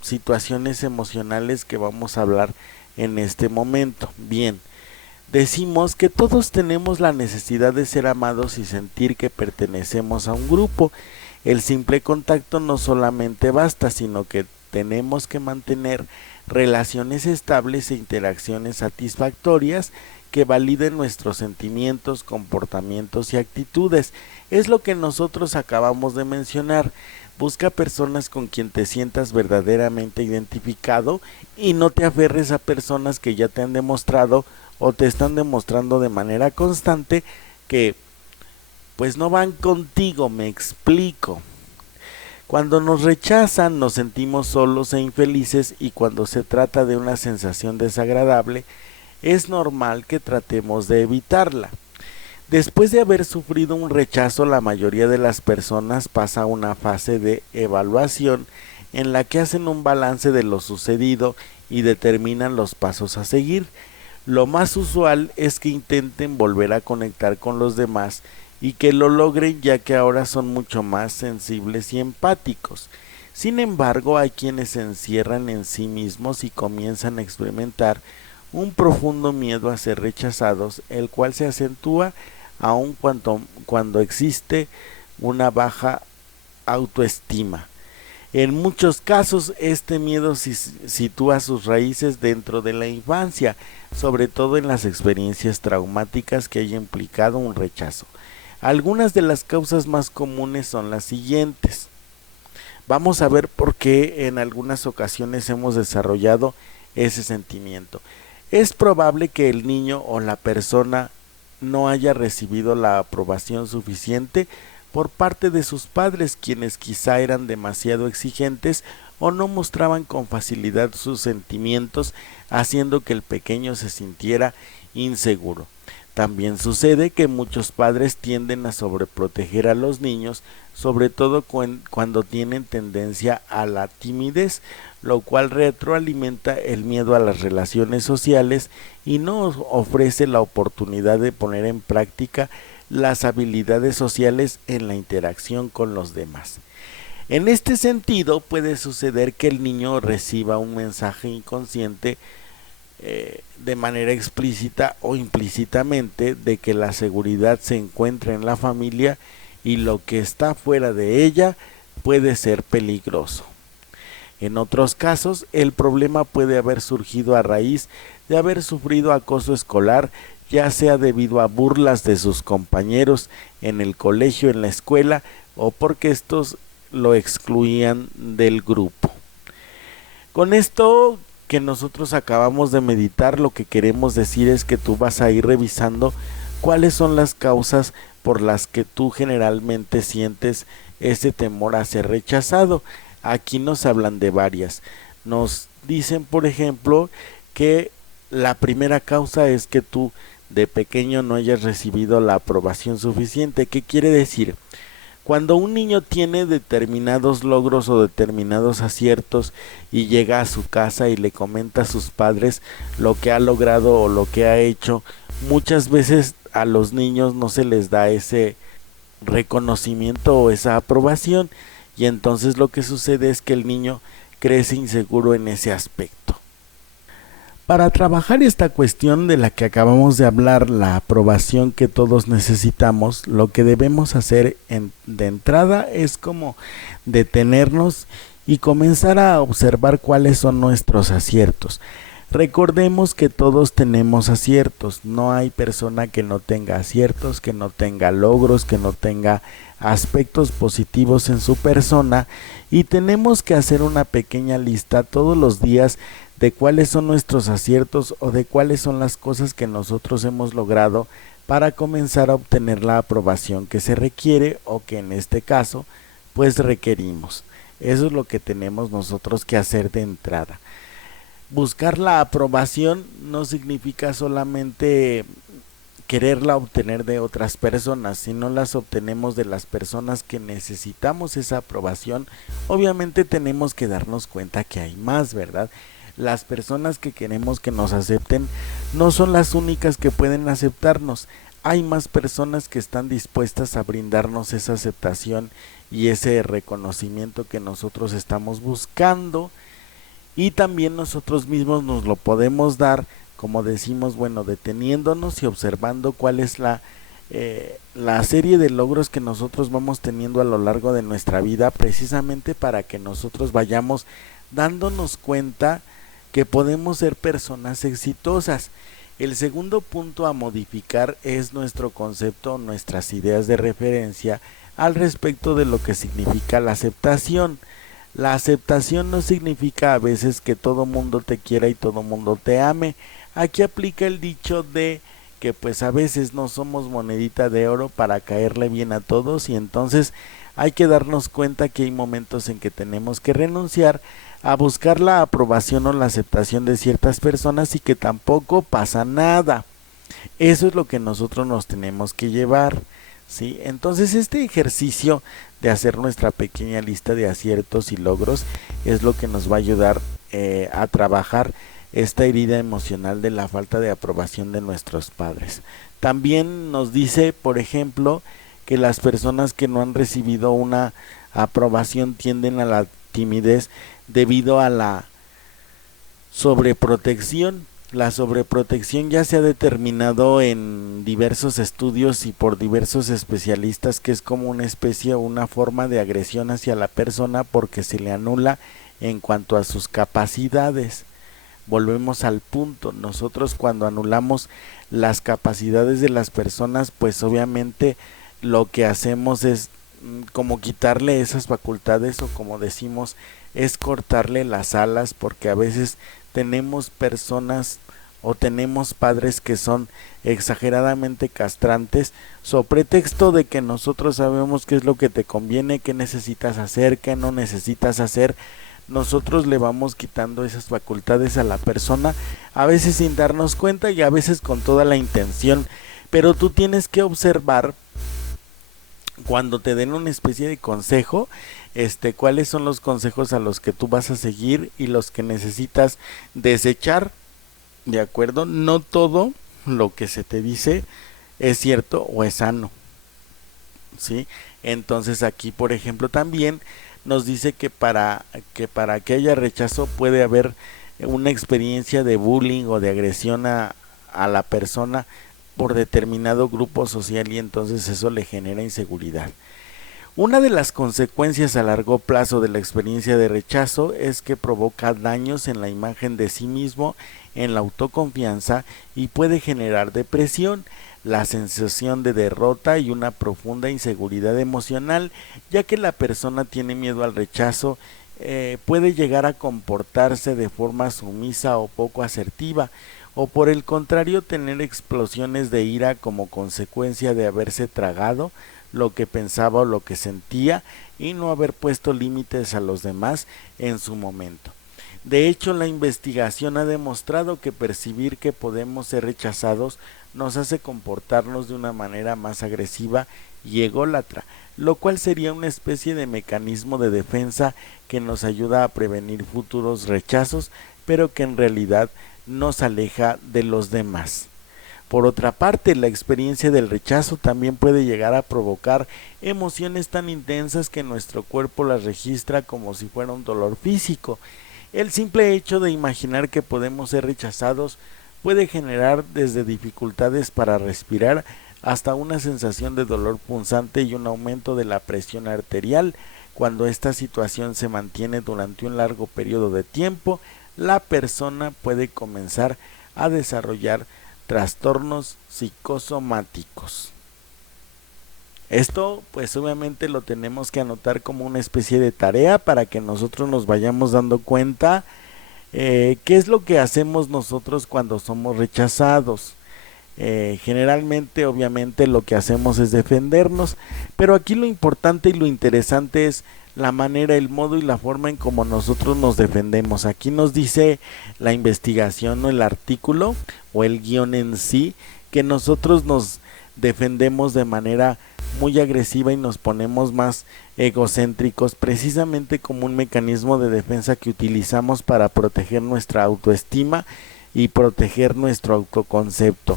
situaciones emocionales que vamos a hablar en este momento. Bien, decimos que todos tenemos la necesidad de ser amados y sentir que pertenecemos a un grupo. El simple contacto no solamente basta, sino que tenemos que mantener relaciones estables e interacciones satisfactorias que validen nuestros sentimientos, comportamientos y actitudes. Es lo que nosotros acabamos de mencionar. Busca personas con quien te sientas verdaderamente identificado, y no te aferres a personas que ya te han demostrado o te están demostrando de manera constante que pues no van contigo. Me explico. Cuando nos rechazan nos sentimos solos e infelices, y cuando se trata de una sensación desagradable es normal que tratemos de evitarla. Después de haber sufrido un rechazo, la mayoría de las personas pasa a una fase de evaluación en la que hacen un balance de lo sucedido y determinan los pasos a seguir. Lo más usual es que intenten volver a conectar con los demás y que lo logren, ya que ahora son mucho más sensibles y empáticos. Sin embargo, hay quienes se encierran en sí mismos y comienzan a experimentar un profundo miedo a ser rechazados, el cual se acentúa aun cuando existe una baja autoestima. En muchos casos este miedo sitúa sus raíces dentro de la infancia, sobre todo en las experiencias traumáticas que haya implicado un rechazo. Algunas de las causas más comunes son las siguientes. Vamos a ver por qué en algunas ocasiones hemos desarrollado ese sentimiento. Es probable que el niño o la persona no haya recibido la aprobación suficiente por parte de sus padres, quienes quizá eran demasiado exigentes o no mostraban con facilidad sus sentimientos, haciendo que el pequeño se sintiera inseguro. También sucede que muchos padres tienden a sobreproteger a los niños, sobre todo cuando tienen tendencia a la timidez, lo cual retroalimenta el miedo a las relaciones sociales y no ofrece la oportunidad de poner en práctica las habilidades sociales en la interacción con los demás. En este sentido, puede suceder que el niño reciba un mensaje inconsciente de manera explícita o implícitamente de que la seguridad se encuentra en la familia y lo que está fuera de ella puede ser peligroso. En otros casos, el problema puede haber surgido a raíz de haber sufrido acoso escolar ya sea debido a burlas de sus compañeros en el colegio, en la escuela, o porque estos lo excluían del grupo. Con esto que nosotros acabamos de meditar, lo que queremos decir es que tú vas a ir revisando cuáles son las causas por las que tú generalmente sientes ese temor a ser rechazado. Aquí nos hablan de varias. Nos dicen, por ejemplo, que la primera causa es que tú de pequeño no hayas recibido la aprobación suficiente. ¿Qué quiere decir? Cuando un niño tiene determinados logros o determinados aciertos y llega a su casa y le comenta a sus padres lo que ha logrado o lo que ha hecho, muchas veces a los niños no se les da ese reconocimiento o esa aprobación, y entonces lo que sucede es que el niño crece inseguro en ese aspecto. Para trabajar esta cuestión de la que acabamos de hablar, la aprobación que todos necesitamos, lo que debemos hacer de entrada es como detenernos y comenzar a observar cuáles son nuestros aciertos. Recordemos que todos tenemos aciertos, no hay persona que no tenga aciertos, que no tenga logros, que no tenga aspectos positivos en su persona, y tenemos que hacer una pequeña lista todos los días de cuáles son nuestros aciertos o de cuáles son las cosas que nosotros hemos logrado para comenzar a obtener la aprobación que se requiere o que en este caso pues requerimos. Eso es lo que tenemos nosotros que hacer de entrada. Buscar la aprobación no significa solamente quererla obtener de otras personas, si no las obtenemos de las personas que necesitamos esa aprobación, obviamente tenemos que darnos cuenta que hay más, ¿verdad? Las personas que queremos que nos acepten no son las únicas que pueden aceptarnos. Hay más personas que están dispuestas a brindarnos esa aceptación y ese reconocimiento que nosotros estamos buscando, y también nosotros mismos nos lo podemos dar, como decimos, bueno, deteniéndonos y observando cuál es la serie de logros que nosotros vamos teniendo a lo largo de nuestra vida, precisamente para que nosotros vayamos dándonos cuenta que podemos ser personas exitosas. El segundo punto a modificar es nuestro concepto, nuestras ideas de referencia al respecto de lo que significa la aceptación. La aceptación no significa a veces que todo mundo te quiera y todo mundo te ame. Aquí aplica el dicho de que pues a veces no somos monedita de oro para caerle bien a todos, y entonces hay que darnos cuenta que hay momentos en que tenemos que renunciar a buscar la aprobación o la aceptación de ciertas personas, y que tampoco pasa nada. Eso es lo que nosotros nos tenemos que llevar, ¿sí? Entonces este ejercicio de hacer nuestra pequeña lista de aciertos y logros es lo que nos va a ayudar a trabajar esta herida emocional de la falta de aprobación de nuestros padres. También nos dice, por ejemplo, que las personas que no han recibido una aprobación tienden a la timidez debido a la sobreprotección. La sobreprotección ya se ha determinado en diversos estudios y por diversos especialistas que es como una especie o una forma de agresión hacia la persona, porque se le anula en cuanto a sus capacidades. Volvemos al punto, nosotros cuando anulamos las capacidades de las personas, pues obviamente lo que hacemos es como quitarle esas facultades, o como decimos, es cortarle las alas, porque a veces tenemos personas o tenemos padres que son exageradamente castrantes, so pretexto de que nosotros sabemos qué es lo que te conviene, qué necesitas hacer, qué no necesitas hacer. Nosotros le vamos quitando esas facultades a la persona, a veces sin darnos cuenta y a veces con toda la intención, pero tú tienes que observar cuando te den una especie de consejo, cuáles son los consejos a los que tú vas a seguir y los que necesitas desechar, ¿de acuerdo? No todo lo que se te dice es cierto o es sano, ¿sí? Entonces aquí, por ejemplo, también nos dice que para que haya rechazo puede haber una experiencia de bullying o de agresión a la persona por determinado grupo social, y entonces eso le genera inseguridad. Una de las consecuencias a largo plazo de la experiencia de rechazo es que provoca daños en la imagen de sí mismo, en la autoconfianza y puede generar depresión, la sensación de derrota y una profunda inseguridad emocional, ya que la persona tiene miedo al rechazo, puede llegar a comportarse de forma sumisa o poco asertiva, o por el contrario tener explosiones de ira como consecuencia de haberse tragado lo que pensaba o lo que sentía y no haber puesto límites a los demás en su momento. De hecho, la investigación ha demostrado que percibir que podemos ser rechazados nos hace comportarnos de una manera más agresiva y ególatra, lo cual sería una especie de mecanismo de defensa que nos ayuda a prevenir futuros rechazos, pero que en realidad nos aleja de los demás. Por otra parte, la experiencia del rechazo también puede llegar a provocar emociones tan intensas que nuestro cuerpo las registra como si fuera un dolor físico. El simple hecho de imaginar que podemos ser rechazados puede generar desde dificultades para respirar hasta una sensación de dolor punzante y un aumento de la presión arterial. Cuando esta situación se mantiene durante un largo periodo de tiempo, la persona puede comenzar a desarrollar trastornos psicosomáticos. Esto pues obviamente lo tenemos que anotar como una especie de tarea para que nosotros nos vayamos dando cuenta qué es lo que hacemos nosotros cuando somos rechazados. Generalmente obviamente lo que hacemos es defendernos, pero aquí lo importante y lo interesante es la manera, el modo y la forma en cómo nosotros nos defendemos. Aquí nos dice la investigación o el artículo o el guión en sí que nosotros nos defendemos de manera muy agresiva y nos ponemos más egocéntricos, precisamente como un mecanismo de defensa que utilizamos para proteger nuestra autoestima y proteger nuestro autoconcepto,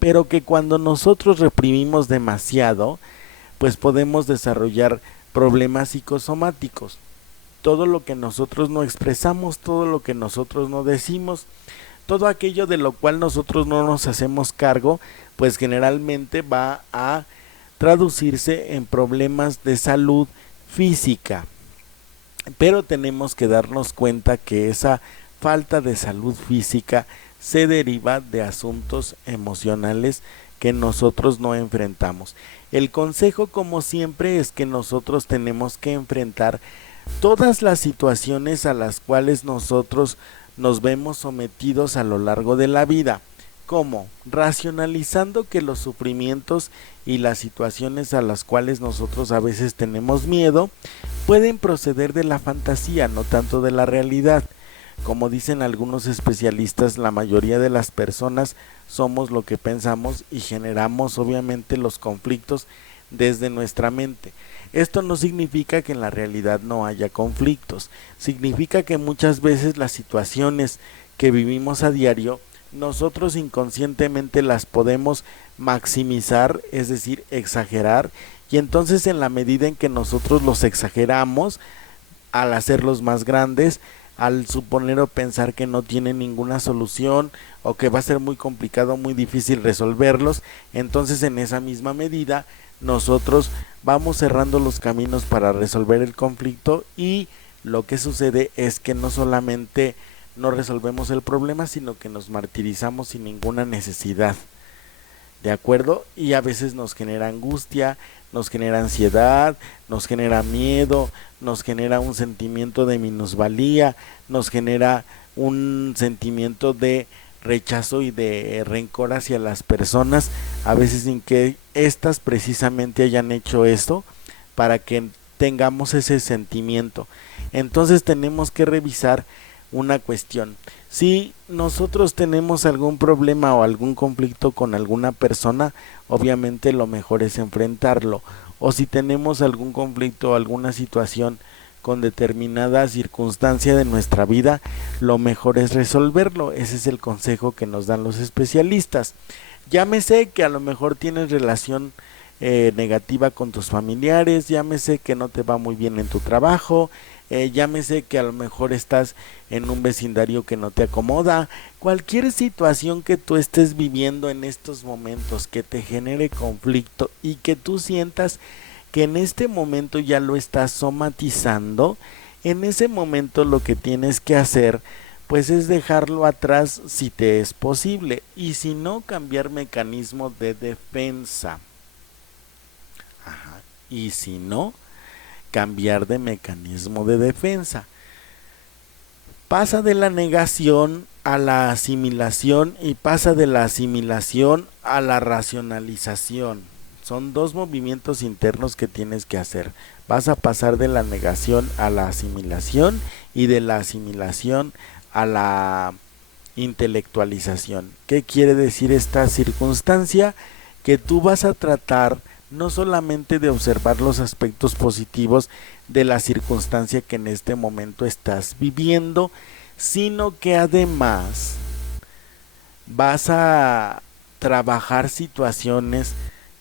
pero que cuando nosotros reprimimos demasiado, pues podemos desarrollar problemas psicosomáticos. Todo lo que nosotros no expresamos, todo lo que nosotros no decimos, todo aquello de lo cual nosotros no nos hacemos cargo, pues generalmente va a traducirse en problemas de salud física. Pero tenemos que darnos cuenta que esa falta de salud física se deriva de asuntos emocionales que nosotros no enfrentamos. El consejo, como siempre, es que nosotros tenemos que enfrentar todas las situaciones a las cuales nosotros nos vemos sometidos a lo largo de la vida. ¿Cómo? Racionalizando que los sufrimientos y las situaciones a las cuales nosotros a veces tenemos miedo pueden proceder de la fantasía, no tanto de la realidad. Como dicen algunos especialistas, la mayoría de las personas somos lo que pensamos y generamos obviamente los conflictos desde nuestra mente. Esto no significa que en la realidad no haya conflictos, significa que muchas veces las situaciones que vivimos a diario nosotros inconscientemente las podemos maximizar, es decir, exagerar, y entonces en la medida en que nosotros los exageramos, al hacerlos más grandes, al suponer o pensar que no tienen ninguna solución o que va a ser muy complicado, muy difícil resolverlos, entonces en esa misma medida nosotros vamos cerrando los caminos para resolver el conflicto y lo que sucede es que no solamente no resolvemos el problema, sino que nos martirizamos sin ninguna necesidad. ¿De acuerdo? Y a veces nos genera angustia, nos genera ansiedad, nos genera miedo, nos genera un sentimiento de minusvalía, nos genera un sentimiento de rechazo y de rencor hacia las personas, a veces sin que éstas precisamente hayan hecho esto para que tengamos ese sentimiento. Entonces tenemos que revisar una cuestión. Si nosotros tenemos algún problema o algún conflicto con alguna persona, obviamente lo mejor es enfrentarlo. O si tenemos algún conflicto o alguna situación con determinada circunstancia de nuestra vida, lo mejor es resolverlo. Ese es el consejo que nos dan los especialistas. Llámese que a lo mejor tienes relación negativa con tus familiares, llámese que no te va muy bien en tu trabajo, llámese que a lo mejor estás en un vecindario que no te acomoda, cualquier situación que tú estés viviendo en estos momentos que te genere conflicto y que tú sientas que en este momento ya lo estás somatizando, en ese momento lo que tienes que hacer pues es dejarlo atrás si te es posible, y si no, cambiar mecanismo de defensa. Ajá. Y si no, cambiar de mecanismo de defensa. Pasa de la negación a la asimilación y pasa de la asimilación a la racionalización. Son dos movimientos internos que tienes que hacer. Vas a pasar de la negación a la asimilación y de la asimilación a la intelectualización. ¿Qué quiere decir esta circunstancia? Que tú vas a tratar no solamente de observar los aspectos positivos de la circunstancia que en este momento estás viviendo, sino que además vas a trabajar situaciones,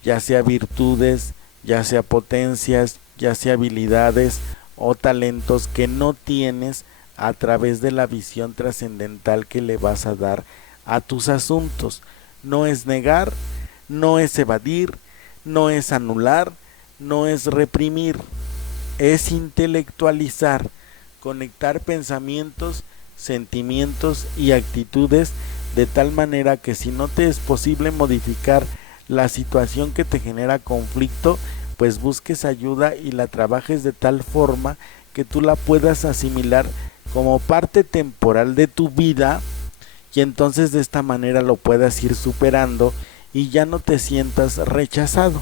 ya sea virtudes, ya sea potencias, ya sea habilidades o talentos que no tienes, a través de la visión trascendental que le vas a dar a tus asuntos. No es negar, no es evadir, no es anular, no es reprimir, es intelectualizar, conectar pensamientos, sentimientos y actitudes de tal manera que si no te es posible modificar la situación que te genera conflicto, pues busques ayuda y la trabajes de tal forma que tú la puedas asimilar como parte temporal de tu vida, y entonces de esta manera lo puedas ir superando y ya no te sientas rechazado.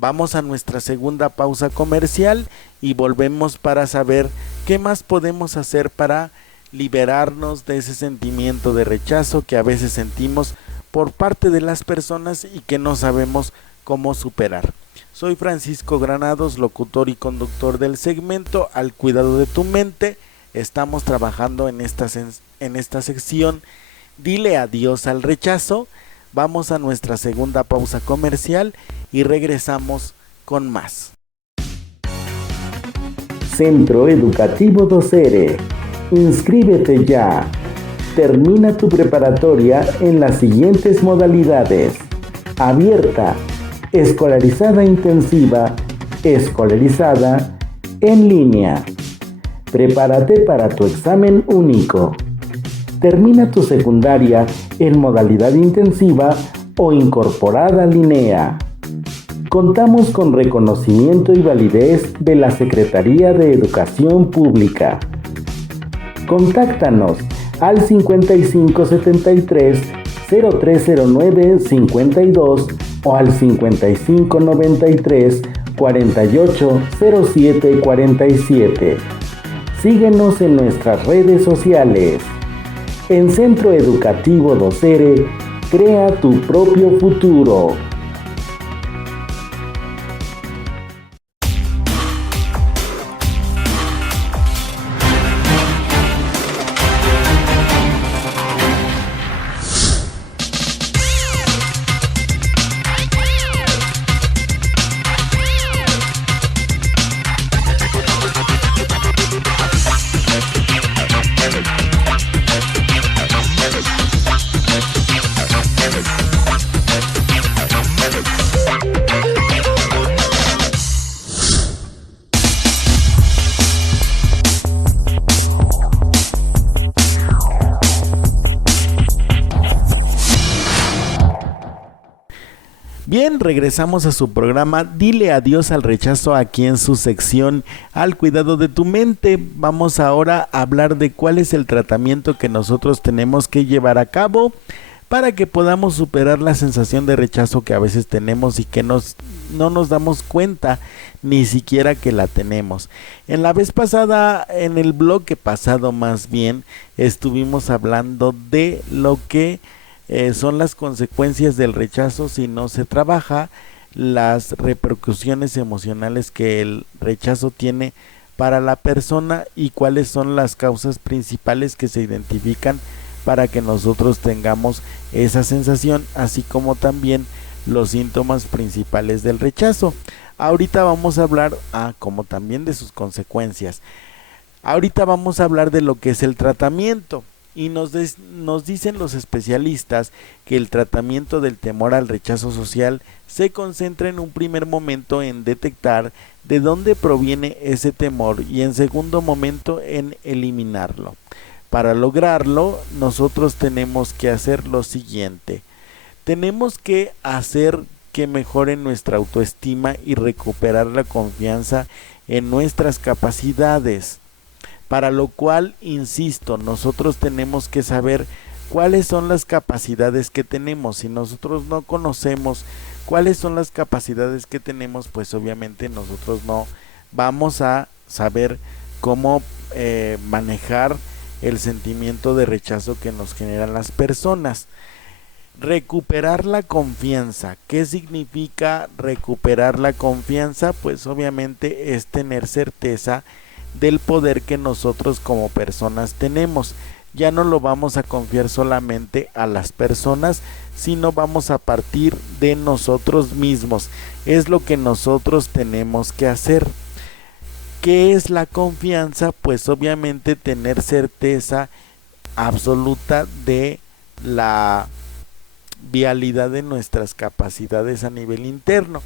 Vamos a nuestra segunda pausa comercial y volvemos para saber qué más podemos hacer para liberarnos de ese sentimiento de rechazo que a veces sentimos por parte de las personas y que no sabemos cómo superar. Soy Francisco Granados, locutor y conductor del segmento Al Cuidado de tu Mente. Estamos trabajando en esta sección Dile adiós al rechazo. Vamos a nuestra segunda pausa comercial y regresamos con más. Centro Educativo Docere. Inscríbete ya. Termina tu preparatoria en las siguientes modalidades: abierta, escolarizada intensiva, escolarizada, en línea. Prepárate para tu examen único. Termina tu secundaria en modalidad intensiva o incorporada LINEA. Contamos con reconocimiento y validez de la Secretaría de Educación Pública. Contáctanos al 5573 0309 52 o al 5593 4807 47. Síguenos en nuestras redes sociales. En Centro Educativo Docere, crea tu propio futuro. Bien, regresamos a su programa Dile adiós al rechazo, aquí en su sección Al Cuidado de tu Mente. Vamos ahora a hablar de cuál es el tratamiento que nosotros tenemos que llevar a cabo para que podamos superar la sensación de rechazo que a veces tenemos y que no nos damos cuenta ni siquiera que la tenemos. En la vez pasada, en el bloque pasado más bien, estuvimos hablando de lo que son las consecuencias del rechazo si no se trabaja, las repercusiones emocionales que el rechazo tiene para la persona y cuáles son las causas principales que se identifican para que nosotros tengamos esa sensación, así como también los síntomas principales del rechazo. Ahorita vamos a hablar como también de sus consecuencias. Ahorita vamos a hablar de lo que es el tratamiento. Y nos dicen los especialistas que el tratamiento del temor al rechazo social se concentra en un primer momento en detectar de dónde proviene ese temor y en segundo momento en eliminarlo. Para lograrlo, nosotros tenemos que hacer lo siguiente. Tenemos que hacer que mejore nuestra autoestima y recuperar la confianza en nuestras capacidades. Para lo cual, insisto, nosotros tenemos que saber cuáles son las capacidades que tenemos. Si nosotros no conocemos cuáles son las capacidades que tenemos, pues obviamente nosotros no vamos a saber cómo manejar el sentimiento de rechazo que nos generan las personas. Recuperar la confianza. ¿Qué significa recuperar la confianza? Pues obviamente es tener certeza del poder que nosotros como personas tenemos. Ya no lo vamos a confiar solamente a las personas, sino vamos a partir de nosotros mismos. Es lo que nosotros tenemos que hacer. ¿Qué es la confianza? Pues obviamente tener certeza absoluta de la vialidad de nuestras capacidades a nivel interno,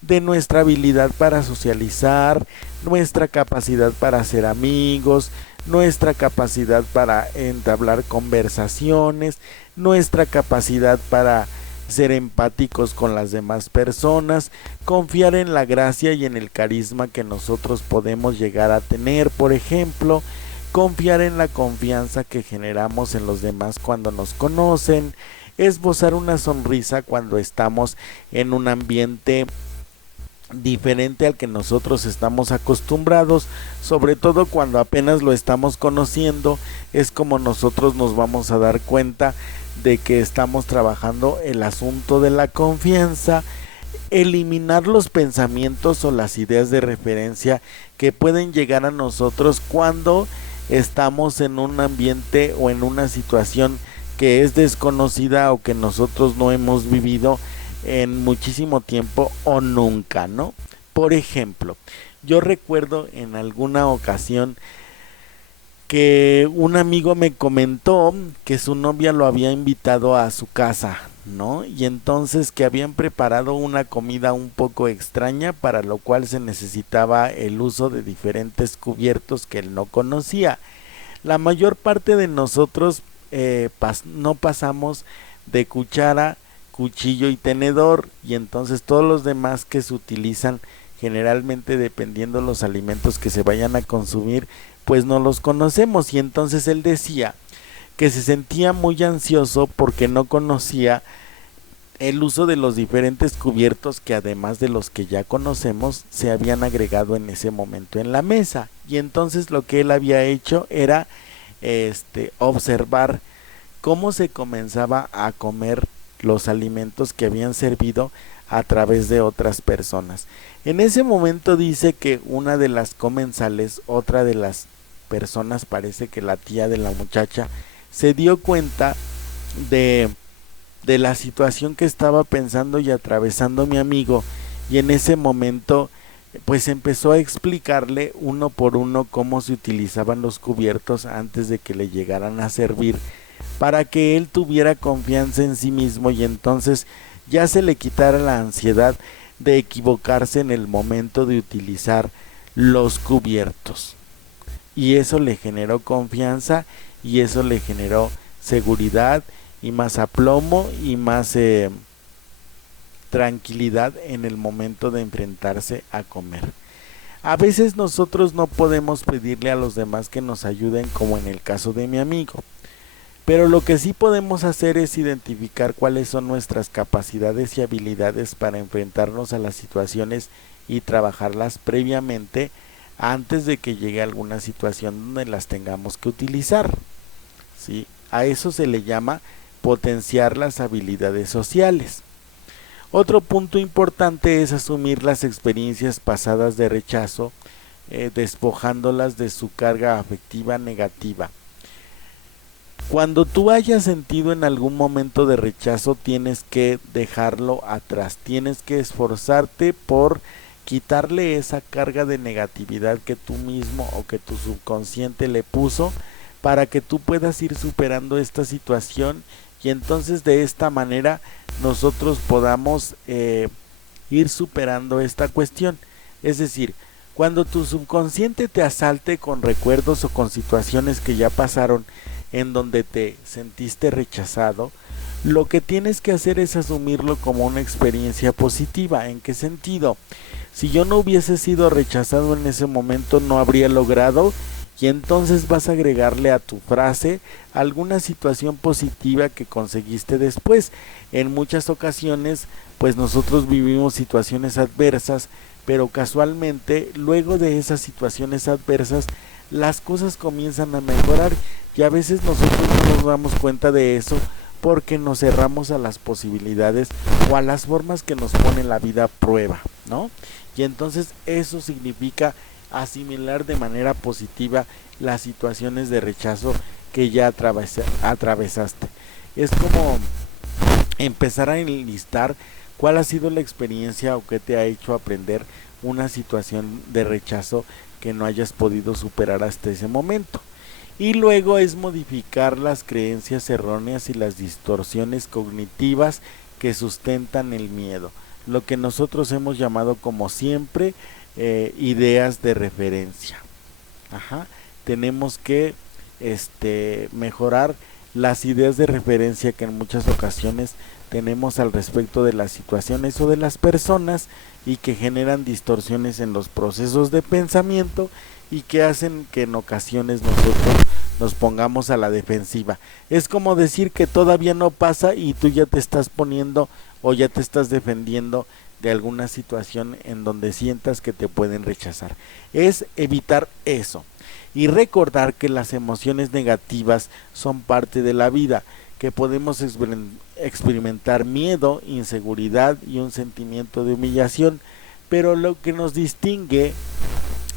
de nuestra habilidad para socializar, nuestra capacidad para hacer amigos, nuestra capacidad para entablar conversaciones, nuestra capacidad para ser empáticos con las demás personas, confiar en la gracia y en el carisma que nosotros podemos llegar a tener, por ejemplo, confiar en la confianza que generamos en los demás cuando nos conocen, esbozar una sonrisa cuando estamos en un ambiente diferente al que nosotros estamos acostumbrados, sobre todo cuando apenas lo estamos conociendo. Es como nosotros nos vamos a dar cuenta de que estamos trabajando el asunto de la confianza. Eliminar los pensamientos o las ideas de referencia que pueden llegar a nosotros cuando estamos en un ambiente o en una situación que es desconocida o que nosotros no hemos vivido en muchísimo tiempo o nunca, ¿no? Por ejemplo, yo recuerdo en alguna ocasión que un amigo me comentó que su novia lo había invitado a su casa, ¿no? Y entonces que habían preparado una comida un poco extraña, para lo cual se necesitaba el uso de diferentes cubiertos que él no conocía. La mayor parte de nosotros no pasamos de cuchara, cuchillo y tenedor, y entonces todos los demás que se utilizan generalmente, dependiendo los alimentos que se vayan a consumir, pues no los conocemos. Y entonces él decía que se sentía muy ansioso porque no conocía el uso de los diferentes cubiertos que, además de los que ya conocemos, se habían agregado en ese momento en la mesa. Y entonces lo que él había hecho era observar cómo se comenzaba a comer los alimentos que habían servido a través de otras personas. En ese momento dice que una de las comensales, otra de las personas, parece que la tía de la muchacha, se dio cuenta de la situación que estaba pensando y atravesando mi amigo, y en ese momento pues empezó a explicarle uno por uno cómo se utilizaban los cubiertos antes de que le llegaran a servir, para que él tuviera confianza en sí mismo y entonces ya se le quitara la ansiedad de equivocarse en el momento de utilizar los cubiertos. Y eso le generó confianza, y eso le generó seguridad y más aplomo y más tranquilidad en el momento de enfrentarse a comer. A veces nosotros no podemos pedirle a los demás que nos ayuden, como en el caso de mi amigo, pero lo que sí podemos hacer es identificar cuáles son nuestras capacidades y habilidades para enfrentarnos a las situaciones y trabajarlas previamente antes de que llegue alguna situación donde las tengamos que utilizar, ¿sí? A eso se le llama potenciar las habilidades sociales. Otro punto importante es asumir las experiencias pasadas de rechazo, despojándolas de su carga afectiva negativa. Cuando tú hayas sentido en algún momento de rechazo, tienes que dejarlo atrás, tienes que esforzarte por quitarle esa carga de negatividad que tú mismo o que tu subconsciente le puso, para que tú puedas ir superando esta situación y entonces de esta manera nosotros podamos ir superando esta cuestión. Es decir, cuando tu subconsciente te asalte con recuerdos o con situaciones que ya pasaron en donde te sentiste rechazado, lo que tienes que hacer es asumirlo como una experiencia positiva. ¿En qué sentido? Si yo no hubiese sido rechazado en ese momento, no habría logrado, y entonces vas a agregarle a tu frase alguna situación positiva que conseguiste después. En muchas ocasiones, pues nosotros vivimos situaciones adversas, pero casualmente, luego de esas situaciones adversas, las cosas comienzan a mejorar, y a veces nosotros no nos damos cuenta de eso porque nos cerramos a las posibilidades o a las formas que nos pone la vida a prueba, ¿no? Y entonces eso significa asimilar de manera positiva las situaciones de rechazo que ya atravesaste. Es como empezar a enlistar cuál ha sido la experiencia o qué te ha hecho aprender una situación de rechazo que no hayas podido superar hasta ese momento. Y luego es modificar las creencias erróneas y las distorsiones cognitivas que sustentan el miedo, lo que nosotros hemos llamado como siempre ideas de referencia. Tenemos que mejorar las ideas de referencia que en muchas ocasiones tenemos al respecto de las situaciones o de las personas y que generan distorsiones en los procesos de pensamiento y que hacen que en ocasiones nosotros nos pongamos a la defensiva. Es como decir que todavía no pasa y tú ya te estás poniendo o ya te estás defendiendo de alguna situación en donde sientas que te pueden rechazar. Es evitar eso y recordar que las emociones negativas son parte de la vida, que podemos experimentar miedo, inseguridad y un sentimiento de humillación, pero lo que nos distingue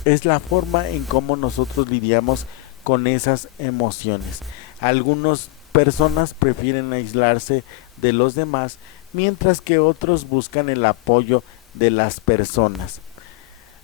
es la forma en cómo nosotros lidiamos con esas emociones. Algunas personas prefieren aislarse de los demás, mientras que otros buscan el apoyo de las personas.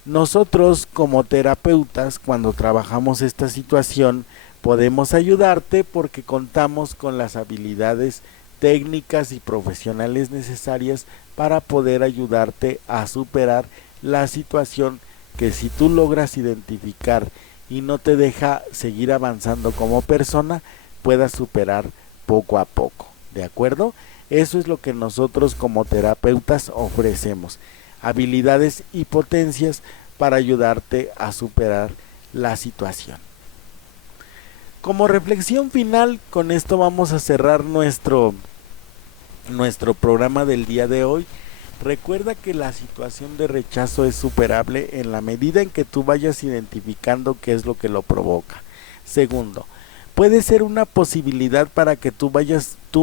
Nosotros como terapeutas, cuando trabajamos esta situación, podemos ayudarte porque contamos con las habilidades técnicas y profesionales necesarias para poder ayudarte a superar la situación que si tú logras identificar y no te deja seguir avanzando como persona, puedas superar poco a poco, ¿de acuerdo? Eso es lo que nosotros como terapeutas ofrecemos, habilidades y potencias para ayudarte a superar la situación. Como reflexión final, con esto vamos a cerrar nuestro programa del día de hoy. Recuerda que la situación de rechazo es superable en la medida en que tú vayas identificando qué es lo que lo provoca. Segundo, puede ser una posibilidad para que tú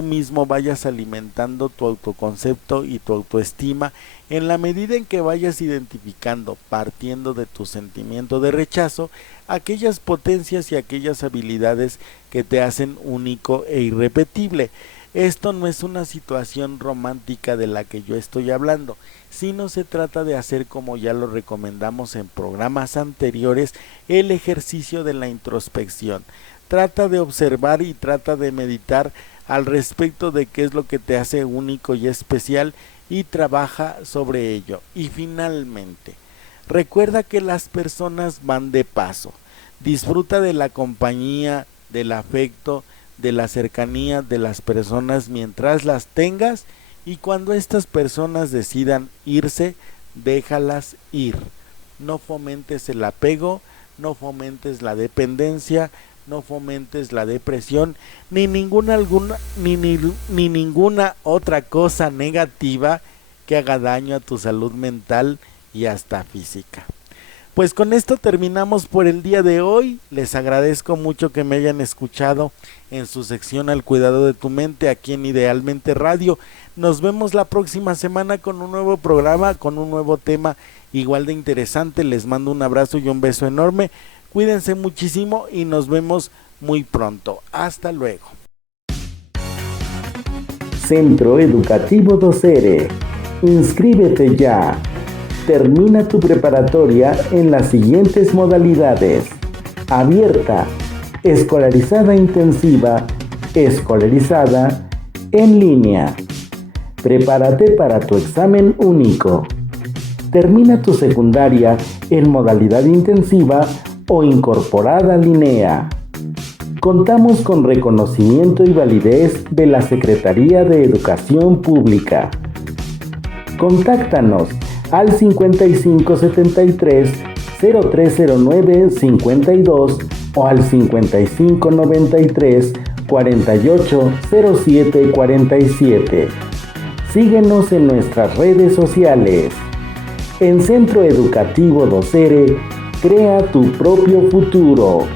mismo vayas alimentando tu autoconcepto y tu autoestima en la medida en que vayas identificando, partiendo de tu sentimiento de rechazo, aquellas potencias y aquellas habilidades que te hacen único e irrepetible. Esto no es una situación romántica de la que yo estoy hablando, sino se trata de hacer, como ya lo recomendamos en programas anteriores, el ejercicio de la introspección. Trata de observar y trata de meditar al respecto de qué es lo que te hace único y especial y trabaja sobre ello. Y finalmente, recuerda que las personas van de paso. Disfruta de la compañía, del afecto, de la cercanía de las personas mientras las tengas, y cuando estas personas decidan irse, déjalas ir. No fomentes el apego, no fomentes la dependencia, no fomentes la depresión, ni ninguna otra cosa negativa que haga daño a tu salud mental y hasta física. Pues con esto terminamos por el día de hoy. Les agradezco mucho que me hayan escuchado en su sección Al Cuidado de tu Mente aquí en Idealmente Radio. Nos vemos la próxima semana con un nuevo programa, con un nuevo tema igual de interesante. Les mando un abrazo y un beso enorme. Cuídense muchísimo y nos vemos muy pronto. Hasta luego. Centro Educativo Docere. Inscríbete ya. Termina tu preparatoria en las siguientes modalidades: abierta, escolarizada intensiva, escolarizada en línea. Prepárate para tu examen único. Termina tu secundaria en modalidad intensiva o incorporada LINEA. Contamos con reconocimiento y validez de la Secretaría de Educación Pública. Contáctanos al 5573 0309 52 o al 5593 4807 47. Síguenos en nuestras redes sociales. En Centro Educativo Docere, crea tu propio futuro.